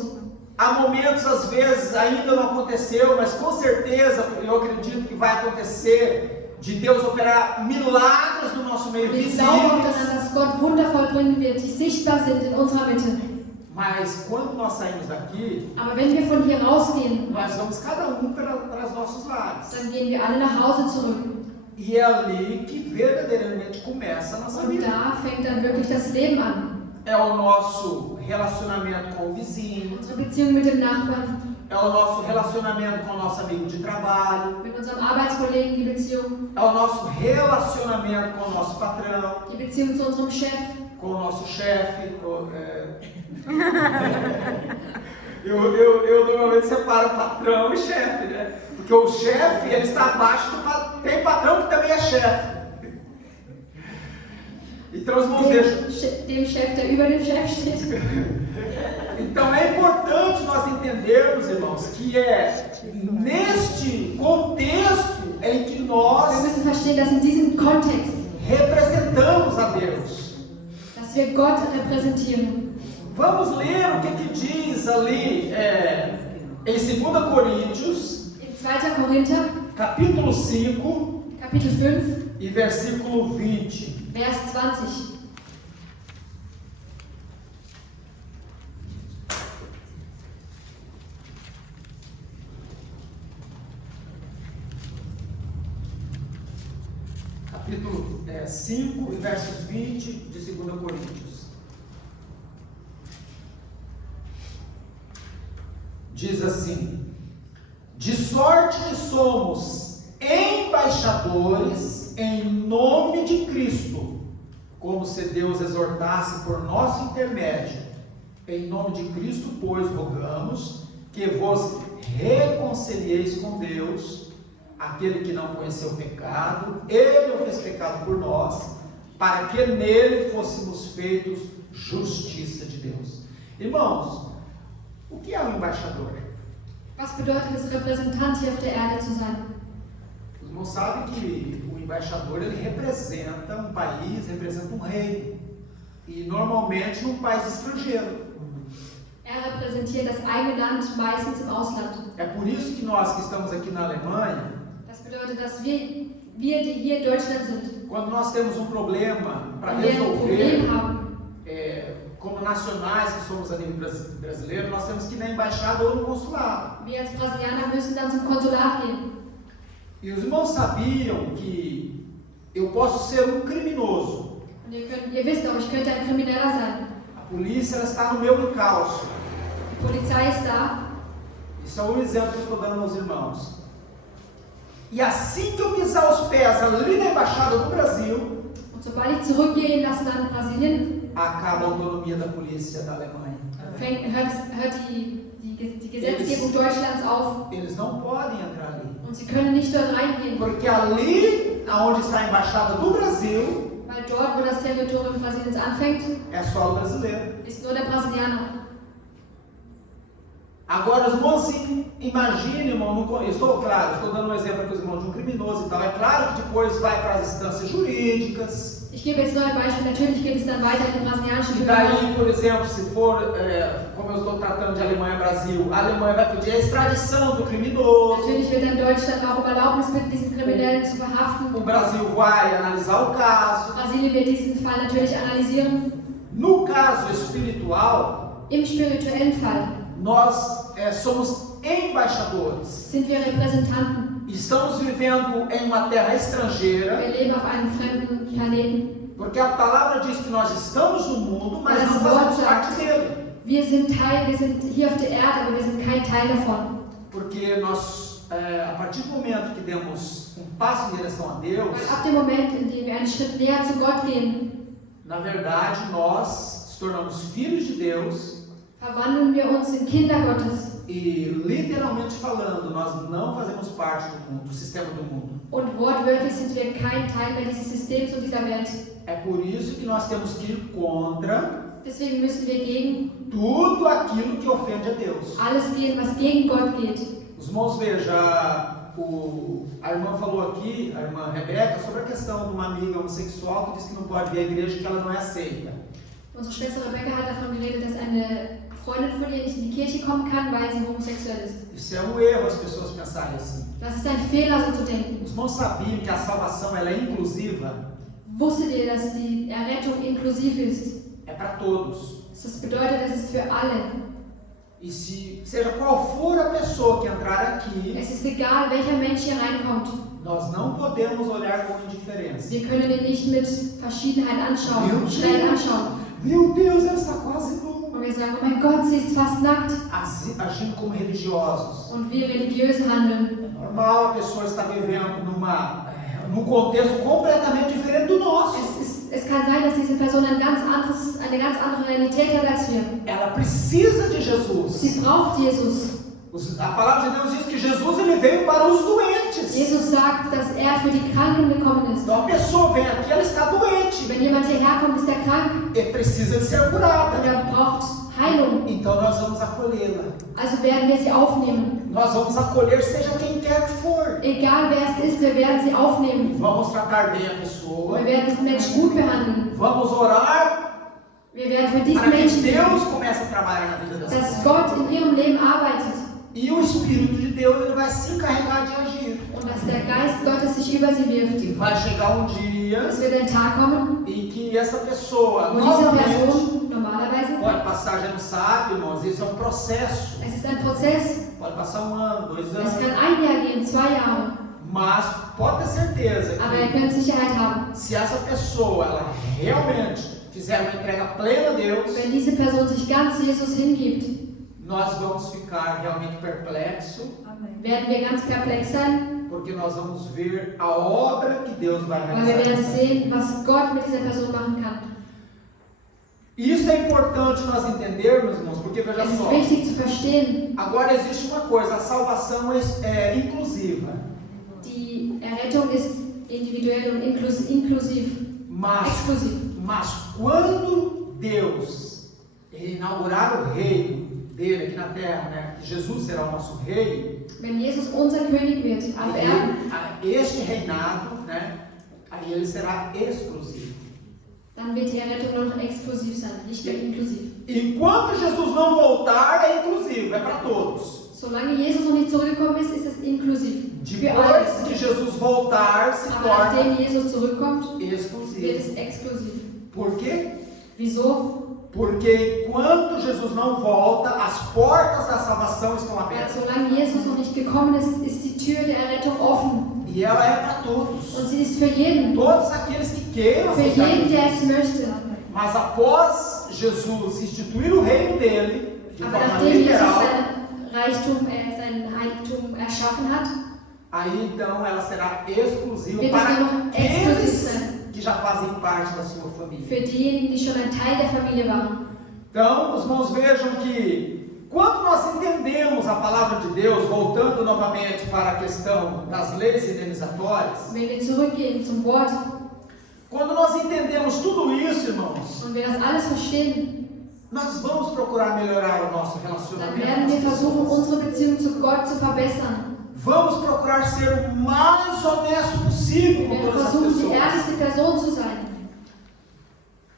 Há momentos, às vezes, ainda não aconteceu, mas com certeza eu acredito que vai acontecer de Deus operar milagres no nosso meio, Wir glauben auch visíveis. daran, dass Gott Wunder vollbringen wird, die sichtbar sind in unserer Mitte. Mas quando nós saímos daqui, Aber wenn wir von hier rausgehen, nós vamos cada um para os nossos lares. dann gehen wir alle nach Hause zurück. E é ali que verdadeiramente começa a nossa Und vida. da fängt dann wirklich das Leben an. É o nosso relacionamento com o vizinho, Unsere Beziehung mit dem Nachbarn, é o nosso relacionamento com o nosso amigo de trabalho, mit unserem Arbeitskollegen, die Beziehung, é o nosso relacionamento com o nosso patrão, die Beziehung zu unserem Chef. com o nosso chefe. Eu normalmente separo patrão e chefe, né? Porque o chefe, ele está abaixo do patrão. Tem patrão que também é chefe. Então, os irmãos vejam. Dem Chef, der über dem Chef steht. Então é importante nós entendermos, irmãos, que é neste contexto em que Wir nós müssen verstehen, dass in diesem Kontext, representamos a Deus. dass wir Gott repräsentieren. Vamos ler o que diz ali em 2 Coríntios, In 2. Korinther, capítulo 5, Kapitel 5, e versículo 20. Vers 20. Capítulo 5 e versos 20 de 2 Coríntios. Diz assim: de sorte que somos embaixadores em nome de Cristo, como se Deus exortasse por nosso intermédio. Em nome de Cristo, pois, rogamos que vos reconcilieis com Deus. Aquele que não conheceu o pecado, ele o fez pecado por nós, para que nele fôssemos feitos justiça de Deus. Irmãos, o que é um embaixador? Was bedeutet es, Repräsentant hier auf der Erde zu sein? Os irmãos sabem que o embaixador ele representa um país, representa um reino, e normalmente num país estrangeiro. Repräsentiert das eigene Land, meistens im Ausland. É por isso que nós que estamos aqui na Alemanha, Das bedeutet, dass wir die hier in Deutschland sind, quando nós temos um problema para wenn wir ein Problem resolver, haben, como nacionais que somos a nível brasileiro, nós temos que ir na embaixada ou no consulado. wir als Brasilianer müssen dann zum Konsulat gehen. E os irmãos sabiam que eu posso ser um criminoso. Und ihr wisst auch, ich könnte ein Krimineller sein. A polícia ela está no meu encalço. Die Polizei ist da. Isso é um exemplo que eu estou dando aos irmãos. E assim que eu pisar os pés ali na embaixada do Brasil, Und sobald ich zurückgehe in das Land Brasilien, acaba a autonomia da polícia da Alemanha. hört die Gesetzgebung Deutschlands auf Eles não podem entrar ali. und sie können nicht dort reingehen, Porque ali, onde está a embaixada do Brasil, weil dort, wo das Territorium Brasiliens anfängt, é solo brasileiro. ist nur der Brasilianer. Agora, os irmãos, imaginem, irmão, estou dando um exemplo para os irmãos de um criminoso e tal. É claro que depois vai para as instâncias jurídicas. Ich gebe jetzt nur ein Beispiel, natürlich geht es dann weiter in die brasilianische E Behörde. daí, por exemplo, se for, como eu estou tratando de Alemanha e Brasil, a Alemanha vai pedir a extradição do criminoso. Natürlich wird dann Deutschland auch um Erlaubnis bitten, diesen Kriminellen zu verhaften. O Brasil vai analisar o caso. Brasilien wird diesen Fall natürlich analysieren. No caso espiritual, Im spirituellen Fall nós somos embaixadores. sind wir Repräsentanten. Estamos vivendo em uma terra estrangeira, Wir leben auf einem fremden Planeten. porque a palavra diz que nós estamos no mundo, mas Mas não o Wort fazemos parte sagt, dele. wir sind hier auf der Erde, aber wir sind kein Teil davon. Porque nós, a partir do momento que demos um passo em direção a Deus, Weil ab dem Moment, in dem wir einen Schritt näher zu Gott gehen, na verdade nós nos tornamos filhos de Deus verwandeln wir uns in Kinder Gottes. e, literalmente falando, nós não fazemos parte do mundo, do sistema do mundo. Und wortwörtlich sind wir kein Teil mehr dieses Systems und dieser Welt. É por isso que nós temos que ir contra Deswegen müssen wir gegen tudo aquilo que ofende a Deus. alles gehen, was gegen Gott geht. Os irmãos vejam, a irmã falou aqui, a irmã Rebeca, sobre a questão de uma amiga homossexual que diz que não pode vir à igreja porque ela não é aceita. Unsere Schwester Rebecca hat davon geredet, dass eine Freundin von ihr nicht in die Kirche kommen kann, weil sie homosexuell ist. Isso é um erro as pessoas pensarem assim. Das ist ein Fehler, so zu denken. Os irmãos sabiam que a salvação ela é inclusiva, Wusstet ihr, dass die Errettung inklusiv ist? é para todos. Das bedeutet, es ist für alle. E seja qual for a pessoa que entrar aqui, Es ist egal, welcher Mensch hier reinkommt. nós não podemos olhar com indiferença. Wir können ihn nicht mit Verschiedenheit anschauen, schräg anschauen. Meu Deus, ela está quase nua. Und wir sagen, oh mein Gott, sie ist fast nackt. Agindo como religiosos. Und wir religiös handeln. É normal a pessoa estar vivendo num contexto completamente diferente do nosso. Es kann sein, dass diese Person eine ganz andere Realität hat als wir. Ela precisa de Jesus. Sie braucht Jesus. A palavra de Deus diz que Jesus ele veio para os doentes. Jesus sagt, dass er für die Kranken gekommen ist. Então a pessoa vem aqui, ela está doente. Wenn jemand hierher kommt, ist er krank E precisa de ser curada. und er braucht Heilung. Então nós vamos acolhê-la. Also werden wir sie aufnehmen. Nós vamos acolher seja quem quer que for. Egal wer es ist, wir werden sie aufnehmen. Vamos tratar bem a pessoa. Wir werden diesen Menschen gut behandeln. Vamos orar Wir werden für diesen para que Menschen beten, Deus comece a trabalhar na vida dessa dass pessoa. Gott in ihrem Leben arbeitet. E o Espírito de Deus ele vai se encarregar de agir. Und dass der Geist Gottes sich über sie wirft. E vai chegar dia Es wird ein Tag kommen, em que essa pessoa wo diese novamente Person normalerweise, pode passar, já não sabe, irmãos, isso é um processo. es ist ein Prozess, Pode passar 1 ano, 2 es anos, kann ein Jahr gehen, 2 Jahre, mas pode ter certeza aber ihr que könnt Sicherheit haben. se essa pessoa ela realmente fizer uma entrega plena a Deus, Wenn diese Person sich ganz Jesus hingibt, nós vamos ficar realmente perplexos, werden wir ganz perplex sein, porque nós vamos ver a obra que Deus vai weil wir werden realizar. sehen, was Gott mit dieser Person machen kann. E isso é importante nós entendermos, irmãos, porque veja Es ist só, wichtig zu verstehen, agora existe uma coisa, a salvação é inclusiva, die Errettung ist individuell und inklusiv, mas exklusiv. quando Deus inaugurar o reino dele aqui na terra, né, que Jesus será o nosso rei, Wenn Jesus unser König wird auf Erden, este reinado, né, aí ele será exclusivo. dann wird die Errettung nur noch exklusiv sein, nicht mehr inklusiv. Enquanto Jesus não voltar, é inclusivo, é para todos. Solange Jesus noch nicht zurückgekommen ist, ist es inklusiv. Für Depois alles. que Jesus voltar, se Aber torna nachdem Jesus zurückkommt, wird exclusivo. es exklusiv. Por quê? Wieso? Porque enquanto Jesus não volta, as portas da salvação estão Weil abertas. solange Jesus noch nicht gekommen ist, ist die Tür der Errettung offen. E ela é para todos. Und sie ist für jeden. Todos aqueles que queiram Für aceitar jeden, Jesus. der es möchte. Mas após Jesus instituir o reino dele, de Aber forma nachdem Jesus literal, sein Heiligtum erschaffen hat, aí então ela será exclusiva wird es para nur noch exklusiv aqueles sein. que já fazem parte da sua família. Für diejenigen, die schon ein Teil der Familie waren. Então, os irmãos vejam que quando nós entendemos a palavra de Deus, voltando novamente para a questão das leis indenizatórias, Wenn wir zurückgehen zum Wort quando nós entendemos tudo isso, irmãos, und wir das alles verstehen, nós vamos procurar melhorar o nosso dann relacionamento werden com wir as versuchen, pessoas. unsere Beziehung zu Gott zu verbessern. Vamos procurar ser o mais honesto possível Wir com werden todas as versuchen, die pessoas, ehrlichste Person zu sein.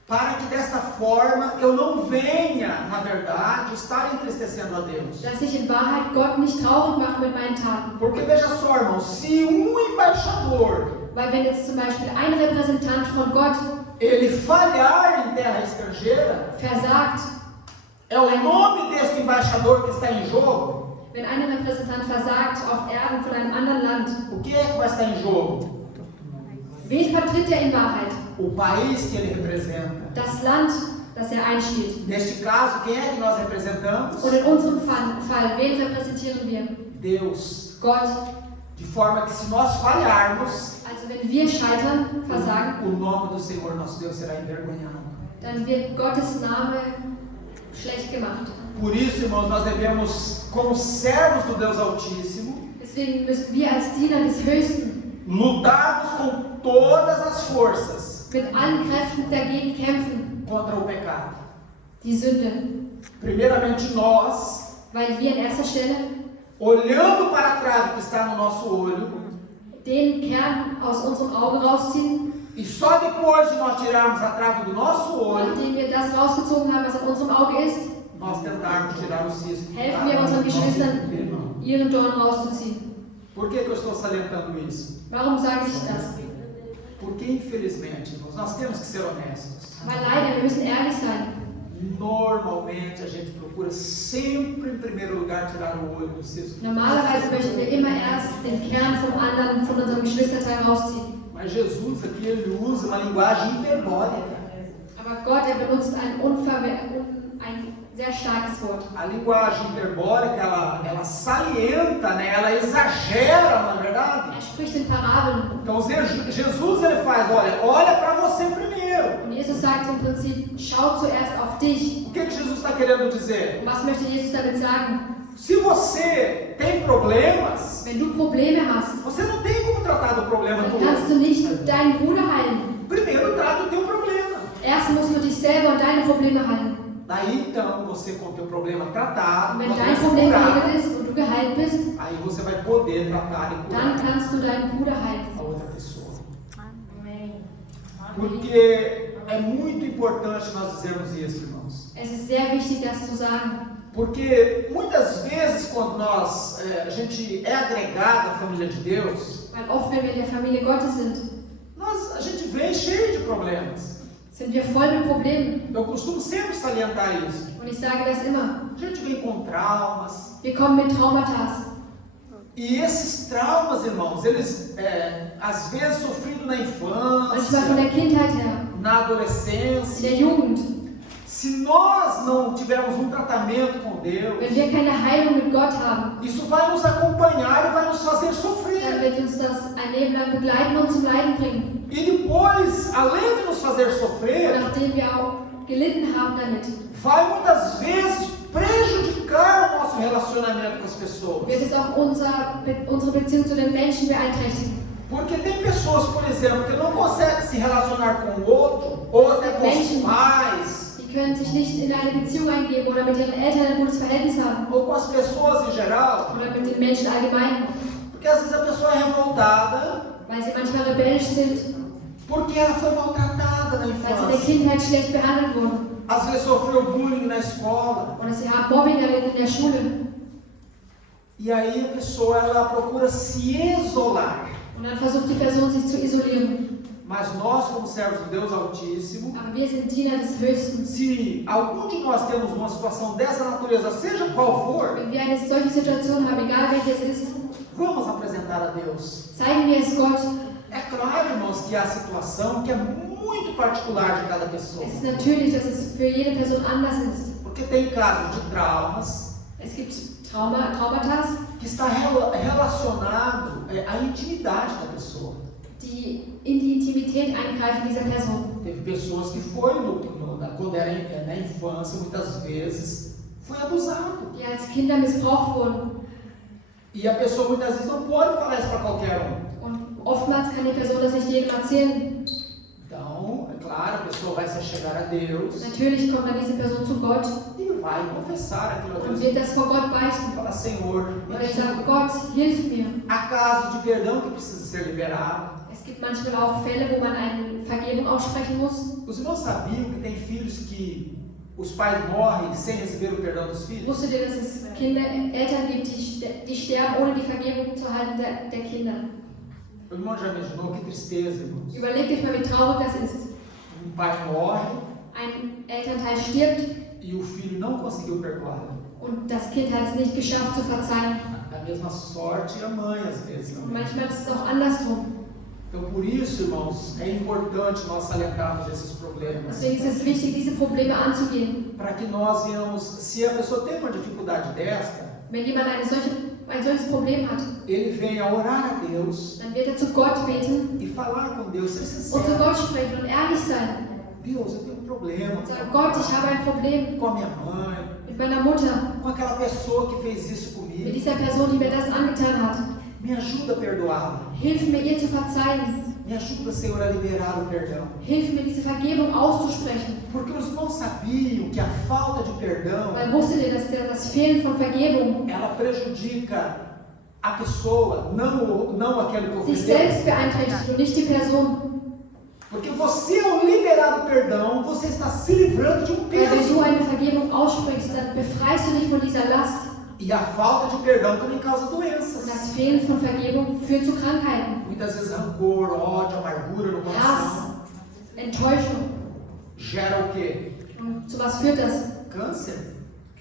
para que desta forma eu não venha, na verdade, estar entristecendo a Deus. Dass ich in Wahrheit Gott nicht traurig mache mit meinen Taten. Porque veja só, irmãos, se embaixador Weil wenn jetzt zum Beispiel ein Repräsentant von Gott ele falhar em terra estrangeira, versagt, é o nome deste embaixador que está em jogo. wenn ein Repräsentant versagt auf Erden von einem anderen Land, O que é que vai estar em jogo? wen vertritt er in Wahrheit? O país que ele representa. Das Land, das er einsteht. Neste caso, quem é que nós representamos? Und in unserem Fall, wen repräsentieren wir? Deus. Gott. De forma que se nós falharmos, Also wenn wir scheitern, versagen, o nome do Senhor nosso Deus será envergonhado. dann wird Gottes Name schlecht gemacht. Por isso, irmãos, nós devemos, como servos do Deus Altíssimo, Deswegen müssen wir als Diener des Höchsten lutarmos com todas as forças mit allen Kräften dagegen kämpfen, contra o pecado. die Sünde. Primeiramente nós, Weil wir an erster Stelle olhando para a trave que está no nosso olho, den Kern aus unserem Auge rausziehen, e só depois de nós tirarmos a trave do nosso olho, nachdem wir das rausgezogen haben, was in unserem Auge ist, nós tentarmos tirar o cisco helfen wir unseren Geschwistern, irmão. ihren Dorn rauszuziehen. Por que eu estou salientando isso? Warum sage ich das? Porque, infelizmente, irmãos, nós temos que ser honestos. Weil leider, wir müssen ehrlich sein. Normalmente a gente procura sempre, em primeiro lugar, tirar o olho do cisco. Normalerweise möchten wir immer erst den Kern vom anderen, von unserem Geschwisterteil rausziehen. Mas Jesus aqui, ele usa uma linguagem hiperbólica. Aber Gott, er benutzt ein sehr starkes Wort. A linguagem hiperbólica, ela salienta, né? Ela exagera, não é verdade? Er spricht in Parabeln. Então Jesus ele faz, olha para você primeiro. Und Jesus sagt im Prinzip, schau zuerst auf dich. O que Jesus está querendo dizer? Und was möchte Jesus damit sagen? Se você tem problemas, Wenn du Probleme hast, você não tem como tratar do problema dann do kannst outro. du nicht deinen Bruder heilen. Primeiro trata o teu problema. Erst musst du dich selber und deine Probleme heilen. Daí então, você com o teu problema tratado, Und wenn com a dein doença Problem curada, geregelt ist und du geheilt bist, aí você vai poder tratar e dann curar kannst du deinen Bruder heilen. a outra pessoa. Amém. Porque é muito importante nós dizermos isso, irmãos. Es ist sehr wichtig, das zu sagen. Porque muitas vezes quando a gente é agregado à família de Deus, Weil oft, wenn wir in der Familie Gottes sind, a gente vem cheio de problemas. sind wir voll mit Problemen. Eu costumo sempre salientar isso. Und ich sage das immer. A gente vem com traumas. Wir kommen mit Traumata. E esses traumas, irmãos, eles às vezes sofridos na Manchmal von der infância, Kindheit her, na in adolescência. der Jugend. Se nós não tivermos um tratamento com Deus, Wenn wir keine Heilung mit Gott haben, isso vai nos acompanhar e vai nos fazer dann sofrer. wird uns das ein Leben lang begleiten und zum Leiden bringen. E depois, além de nos fazer Und sofrer, nachdem wir auch gelitten haben damit, vai muitas vezes prejudicar o nosso relacionamento com as pessoas. wird es auch unsere Beziehung zu den Menschen beeinträchtigen. Porque tem pessoas, por exemplo, que não conseguem se relacionar com o outro, ou até com os pais, Die können sich nicht in eine Beziehung eingeben oder mit ihren Eltern ein gutes Verhältnis haben ou com as pessoas em geral, oder mit den Menschen allgemein, porque às vezes a pessoa é revoltada weil sie manchmal rebellisch sind, porque ela foi maltratada na weil sie in der infância. Kindheit schlecht behandelt wurden Às vezes sofreu bullying na escola. oder sie haben Mobbing erlebt in der Schule. E aí a pessoa ela procura se isolar. Und dann versucht die Person sich zu isolieren. Mas nós, como servos de Deus Altíssimo, Aber wir sind Diener des Höchsten. se algum de nós temos uma situação dessa natureza, seja qual for, Wenn wir eine solche Situation haben, egal welche es ist, vamos apresentar a Deus. zeigen wir es Gott. É claro, irmãos, que há situação que é muito particular de cada pessoa. Es ist natürlich, dass es für jede Person anders ist. Porque tem casos de traumas Es gibt Traumata, que está relacionado à intimidade da pessoa. die in die Intimität eingreifen dieser Person. Teve pessoas que foi, quando era na infância, muitas vezes, foi abusado. Die als Kinder missbraucht wurden. E a pessoa muitas vezes não pode falar isso para qualquer um. Und oftmals kann die Person das nicht jedem erzählen. Então, é claro, a pessoa vai se chegar a Deus Natürlich kommt dann diese Person zu Gott e vai confessar aquilo a und Deus. wird das vor Gott beichten. E falar, Senhor, me Und er ajuda. sagt, Gott, hilf mir. Há casos de perdão que precisa ser liberado. Es gibt manchmal auch Fälle, wo man eine Vergebung aussprechen muss. Os irmãos sabiam que tem filhos que os pais morrem sem receber o perdão dos filhos? Wusstet ihr, dass es Eltern gibt, die sterben, ohne die Vergebung zu erhalten der Kinder? O irmão já imaginou que tristeza, irmãos? Überlegt euch mal, wie traurig das ist. Pai morre Ein Elternteil stirbt e o filho não conseguiu perdoá-lo. und das Kind hat es nicht geschafft zu verzeihen. A mesma sorte a mãe, às vezes, Und também. manchmal ist es auch andersrum. Então, por isso, irmãos, é importante nós salientarmos esses problemas. Deswegen ist es wichtig, diese Probleme anzugehen. Para que nós venhamos, se a pessoa tem uma dificuldade desta, Wenn jemand ein solches Problem hat, ele venha orar a Deus dann wird er zu Gott beten e falar com Deus, ser und zu sincero. Gott sprechen und ehrlich sein. Deus, eu tenho um problema Und sagen, Gott, ich habe ein Problem com a minha mãe, mit meiner Mutter, com aquela pessoa que fez isso mit comigo. dieser Person, die mir das angetan hat. Me ajuda a perdoá-la. Hilf mir, ihr zu verzeihen. Me ajuda, Senhor, a liberar o perdão. Hilf mir, diese Vergebung auszusprechen. Porque os irmãos sabiam que a falta de perdão, Weil wusstet ihr, dass das Fehlen von Vergebung ela prejudica a pessoa, não aquele que sich ofendeu. selbst beeinträchtigt und nicht die Person. Porque você, ao liberar o perdão, você está se livrando de um Weil wenn du peso. eine Vergebung aussprichst, dann befreist du dich von dieser Last. E a falta de perdão também causa Und doenças. das Fehlen von Vergebung führt zu Krankheiten. Muitas vezes rancor, ódio, amargura no Hass, coração. Enttäuschung. Gera o quê? Und zu was führt das? Câncer.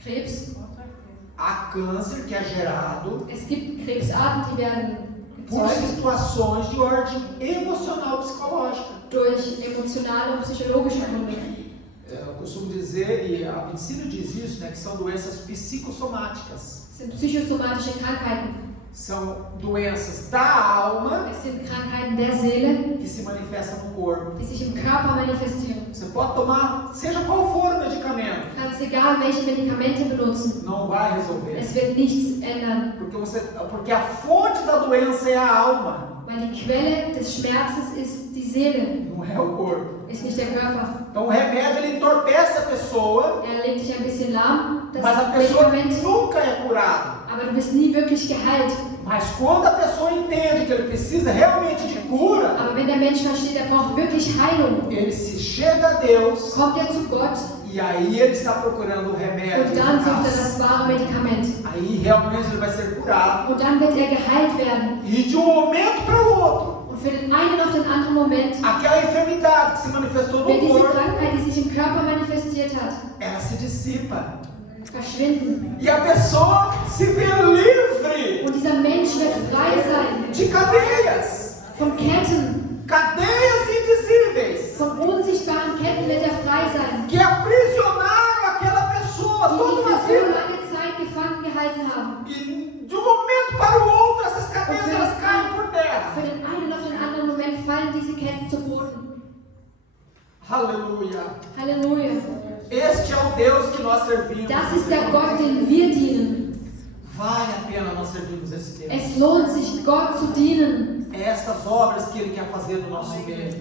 Krebs. Há câncer que é gerado Es gibt Krebsarten, die werden por gezeugt situações de ordem emocional psicológica. durch emotionale und psychologische Gründe. Eu costumo dizer, e a medicina diz isso, né, que são doenças psicossomáticas. Es sind psychosomatische Krankheiten. São doenças da alma Es sind Krankheiten der Seele, que se manifestam no corpo. die sich im Körper manifestieren. Você pode tomar, seja qual for o medicamento, Du kannst egal welche Medikamente benutzen. não vai resolver. Es wird nichts ändern, Porque a fonte da doença é a alma, weil die Quelle des Schmerzes ist die Seele, não é o corpo. ist nicht der Körper. Então o remédio ele entorpece a pessoa, Er legt dich ein bisschen lahm, mas a das pessoa Medikament, nunca é curada. aber du bist nie wirklich geheilt. Mas quando a pessoa entende que ele precisa realmente de cura, Aber wenn der Mensch versteht, er braucht wirklich Heilung, ele se chega a Deus kommt er zu Gott e E aí ele está procurando o remédio. Und dann sucht er eficaz. das wahre Medikament. Aí realmente ele vai ser curado. Und dann wird er geheilt werden. E de um momento para o outro, Und für den einen auf den anderen Moment aquela enfermidade que se manifestou wird no diese corpo, Krankheit, die sich im Körper manifestiert hat, ela se dissipa. verschwinden. E a pessoa se vê livre Und dieser Mensch wird frei sein de cadeias. von Ketten, Cadeias invisíveis. von unsichtbaren Ketten wird er frei sein, Que aprisionaram aquela pessoa die toda ihn uma für so vida. lange Zeit gefangen gehalten haben. E de um momento para o outro, essas cadeias elas caem por terra. Für den einen auf den anderen Moment fallen diese Ketten zu Boden. Aleluia. Halleluja. Este é o Deus que nós servimos. Das ist der Gott, den wir dienen. Vale a pena nós servirmos esse Deus. Es lohnt sich, Gott zu dienen. É estas obras que Ele quer fazer no nosso meio.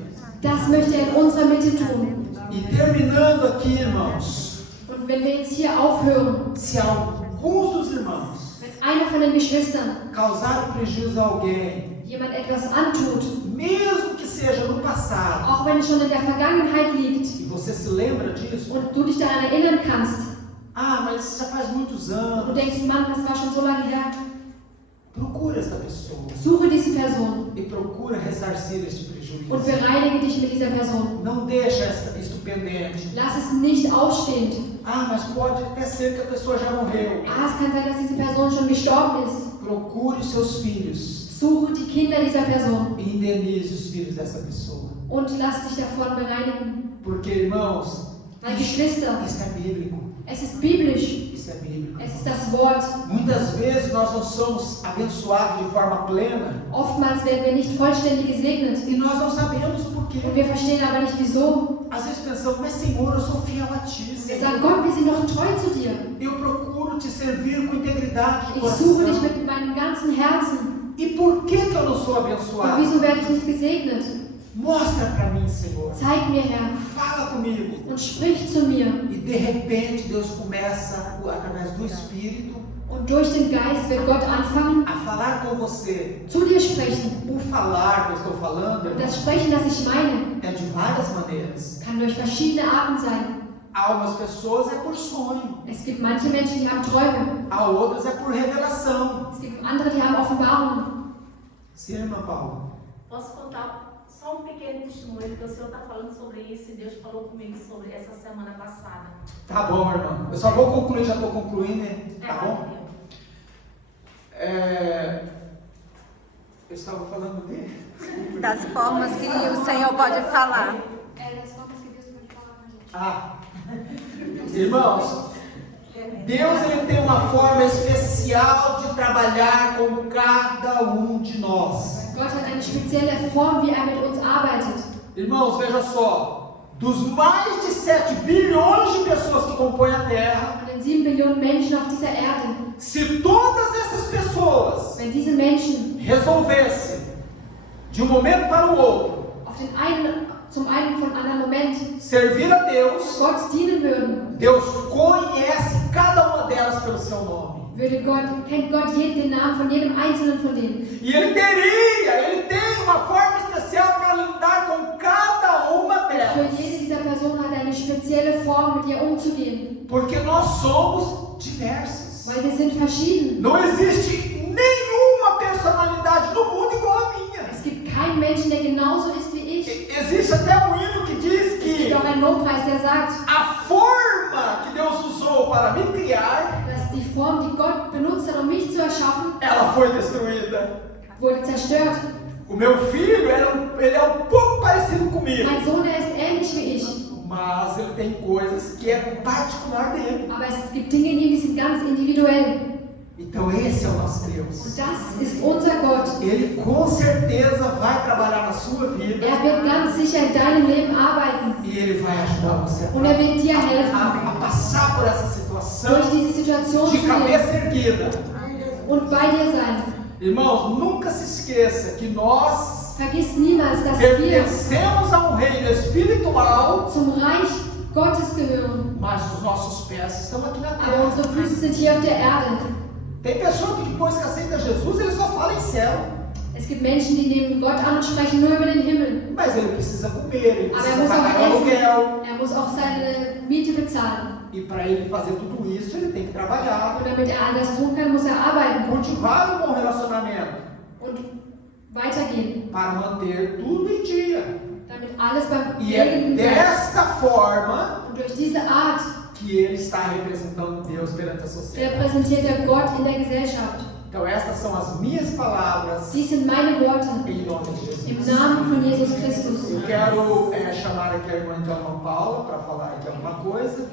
Das möchte er in unserer Mitte tun. E terminando aqui, irmãos, Und wenn wir jetzt hier aufhören, se alguns dos irmãos wenn einer von den Geschwistern causaram prejuízo a alguém, jemand etwas antut, mesmo que seja no passado, auch wenn es schon in der Vergangenheit liegt e você se lembra disso, und du dich daran erinnern kannst, ah, mas isso já faz muitos und du anos, denkst, Mann, das war schon so lange her, procura esta pessoa suche diese Person e procura ressarcir este und prejuízo. bereinige dich mit dieser Person. Não deixa isto pendente. Lass es nicht ausstehend. Ah, mas pode até ser que a pessoa já morreu. Ah, es kann sein, dass diese Person schon gestorben ist. Procure os seus filhos Suche die Kinder dieser Person e indenize os filhos dessa pessoa. und lass dich davon bereinigen. Porque, irmãos, Weil Geschwister, isso é bíblico. es ist biblisch, Isso é bíblico. es ist das Wort. Muitas vezes nós não somos abençoados de forma plena Oftmals werden wir nicht vollständig gesegnet e nós não sabemos o porquê. und wir verstehen aber nicht wieso. Às vezes pensamos, mas Senhor, eu sou fiel a Ti, Wir Senhor. sagen, Gott, wir sind doch treu zu dir. Eu procuro Te servir com integridade de Ich suche dich coração. mit meinem ganzen Herzen. E por que eu não sou Und abençoado? wieso werde ich nicht gesegnet? Mostra para mim, Senhor. Zeig mir, Herr, Fala comigo. und sprich zu mir. E de repente Deus começa, através do Espírito, Und durch den Geist wird Gott anfangen, a falar com você. zu dir sprechen. O falar que eu estou falando, Und irmão, das Sprechen, das ich meine, é de várias maneiras. kann durch verschiedene Arten sein. Algumas pessoas é por sonho, Es gibt manche Menschen, die haben Träume. a outras é por revelação. Es gibt andere, die haben Offenbarungen. Sim, irmã Paula. Posso contar só um pequeno testemunho, porque o senhor está falando sobre isso e Deus falou comigo sobre essa semana passada. Tá bom, irmão. Eu só vou concluir, já estou concluindo, né? Tá bom? Eu estava falando dele. Das formas que o Senhor pode falar. Ah, irmãos, Deus ele tem uma forma especial de trabalhar com cada um de nós. Gott hat eine spezielle Form, wie er mit uns arbeitet. Irmãos, veja só, dos mais de 7 bilhões de pessoas que compõem a Terra, Von den 7 Billionen Menschen auf dieser Erde, se todas essas pessoas wenn diese Menschen resolvessem, de um momento para o outro, zum einen von anderen Moment servir a Deus, Gott dienen würden, Deus conhece cada uma delas pelo seu nome. kennt Gott den Namen von jedem einzelnen von denen. E Ele tem uma forma especial para lidar com cada uma Für delas. jede dieser Personen hat er eine spezielle Form, mit ihr umzugehen. Porque nós somos diversos. Weil wir sind verschieden. Não existe nenhuma personalidade no mundo igual a minha. Es gibt keinen Menschen, der genauso ist wie ich. Existe até um hino que diz Es gibt que auch einen Lobpreis, der sagt, a forma que Deus usou para me criar, dass die Form, die Gott benutzt hat, um mich zu erschaffen, ela foi destruída. wurde zerstört. O meu filho, ele é um pouco parecido comigo, Mein Sohn, der ist ähnlich wie ich. mas ele tem coisas que é particular dele. Aber es gibt Dinge in ihm, die sind ganz individuell. Então esse é o nosso Und Deus. das ist unser Gott. Ele com certeza vai trabalhar na sua vida Er wird ganz sicher in deinem Leben arbeiten. e ele vai ajudar você Und er wird dir helfen, a passar por essa situação durch diese Situation zu de gehen cabeça erguida. und bei dir sein. Irmãos, nunca se esqueça que nós Vergiss niemals, dass wir pertencemos a um reino espiritual, zum Reich Gottes gehören. mas os nossos pés estão aqui na Aber terra. unsere Füße sind hier auf der Erde. Tem pessoa que depois que aceita Jesus, ele só fala em céu. Es gibt Menschen, die nehmen Gott an und sprechen nur über den Himmel. Mas ele precisa comer, ele Aber precisa pagar aluguel. Er muss auch seine Miete bezahlen. E para ele fazer tudo isso, ele tem que trabalhar, Und damit er all das tun kann, muss er arbeiten cultivar um bom relacionamento und weitergehen, para manter tudo em dia. damit alles beim E é Leben bleibt. desta forma Und durch diese Art que ele está representando Deus perante a sociedade. repräsentiert er Gott in der Gesellschaft. Então estas são as minhas palavras Dies sind meine Worte em nome de im Jesus. Namen von Jesus Christus. Eu quero chamar aqui a irmã Paula para falar aqui alguma coisa.